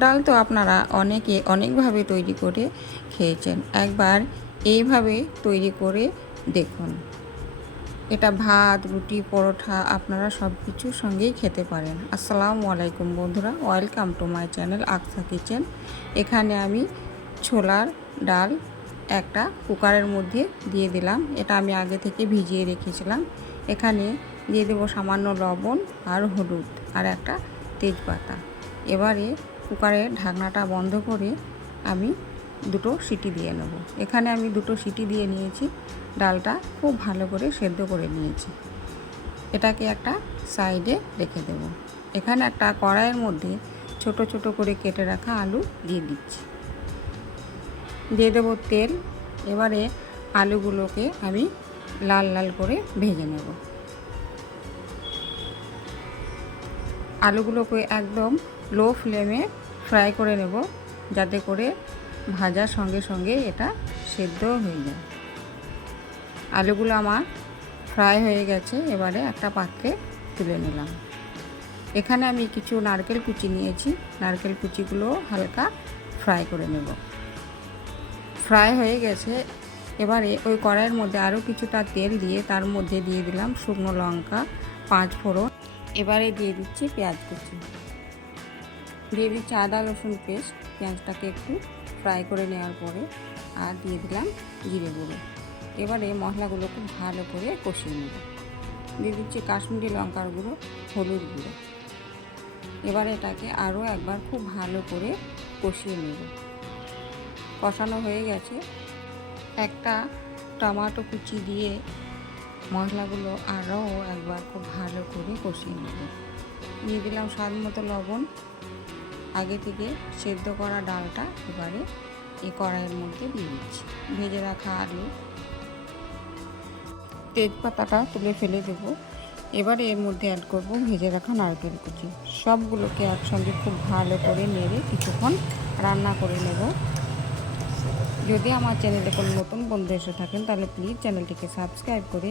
ডাল তো আপনারা অনেকে অনেকভাবে তৈরি করে খেয়েছেন, একবার এইভাবে তৈরি করে দেখুন। এটা ভাত, রুটি, পরোটা আপনারা সব কিছুর সঙ্গেই খেতে পারেন। আসসালামু আলাইকুম বন্ধুরা, welcome to my channel Aqsa kitchen. এখানে আমি ছোলার ডাল একটা কুকারের মধ্যে দিয়ে দিলাম। এটা আমি আগে থেকে ভিজিয়ে রেখেছিলাম। এখানে দিয়ে দেবো সামান্য লবণ আর হলুদ আর একটা তেজপাতা। এবারে কুকারের ঢাকনাটা বন্ধ করে আমি দুটো সিটি দিয়ে নেব। এখানে আমি দুটো সিটি দিয়ে নিয়েছি। ডালটা খুব ভালো করে সেদ্ধ করে নিয়েছি। এটাকে একটা সাইডে রেখে দেব। এখানে একটা কড়াইয়ের মধ্যে ছোট ছোট করে কেটে রাখা আলু দিয়ে দিচ্ছি। দিয়ে দেবো তেল। এবারে আলুগুলোকে আমি লাল লাল করে ভেজে নেব। আলুগুলোকে একদম লো ফ্লেমে ফ্রাই করে নেব, যাতে করে ভাজার সঙ্গে সঙ্গে এটা সেদ্ধ হয়ে যায়। আলুগুলো আমার ফ্রাই হয়ে গেছে। এবারে একটা পাত্রে তুলে নিলাম। এখানে আমি কিছু নারকেল কুচি নিয়েছি। নারকেল কুচিগুলো হালকা ফ্রাই করে নেব। ফ্রাই হয়ে গেছে। এবারে ওই কড়াইয়ের মধ্যে আরও কিছুটা তেল দিয়ে তার মধ্যে দিয়ে দিলাম শুকনো লঙ্কা, 5 ফোড়ন। এবারে দিয়ে দিচ্ছি পেঁয়াজ কুচি, দিয়ে দিচ্ছি আদা রসুন পেস্ট। পেঁয়াজটাকে একটু ফ্রাই করে নেওয়ার পরে আর দিয়ে দিলাম জিরে গুঁড়ো। এবারে মশলাগুলো খুব ভালো করে কষিয়ে নেব। দিয়ে দিচ্ছি কাশ্মীরি লঙ্কার গুঁড়ো, হলুদ গুঁড়ো। এবারে এটাকে আরও একবার খুব ভালো করে কষিয়ে নেব। কষানো হয়ে গেছে। একটা টমেটো কুচি দিয়ে মশলাগুলো আরও একবার খুব ভালো করে কষিয়ে নেব। দিয়ে দিলাম স্বাদ মতো লবণ। আগে থেকে সেদ্ধ করা ডালটা এবারে এই কড়াইয়ের মধ্যে দিয়ে দিচ্ছি। ভেজে রাখা আলু, তেজপাতাটা তুলে ফেলে দেব। এবারে এর মধ্যে অ্যাড করব ভেজে রাখা নারকেল কুচি। সবগুলোকে একসঙ্গে খুব ভালো করে নেড়ে কিছুক্ষণ রান্না করে নেব। যদি আমার চ্যানেলে কোনো নতুন বন্ধু এসে থাকেন তাহলে প্লিজ চ্যানেলটিকে সাবস্ক্রাইব করে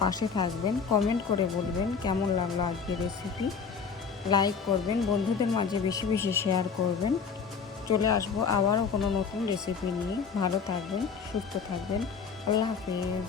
পাশে থাকবেন। কমেন্ট করে বলবেন কেমন লাগলো আজকের রেসিপি। লাইক করবেন, বন্ধুদের মাঝে বেশি বেশি শেয়ার করবেন। চলে আসবো আবারও কোনো নতুন রেসিপি নিয়ে। ভালো থাকবেন, সুস্থ থাকবেন। আল্লাহ হাফেজ।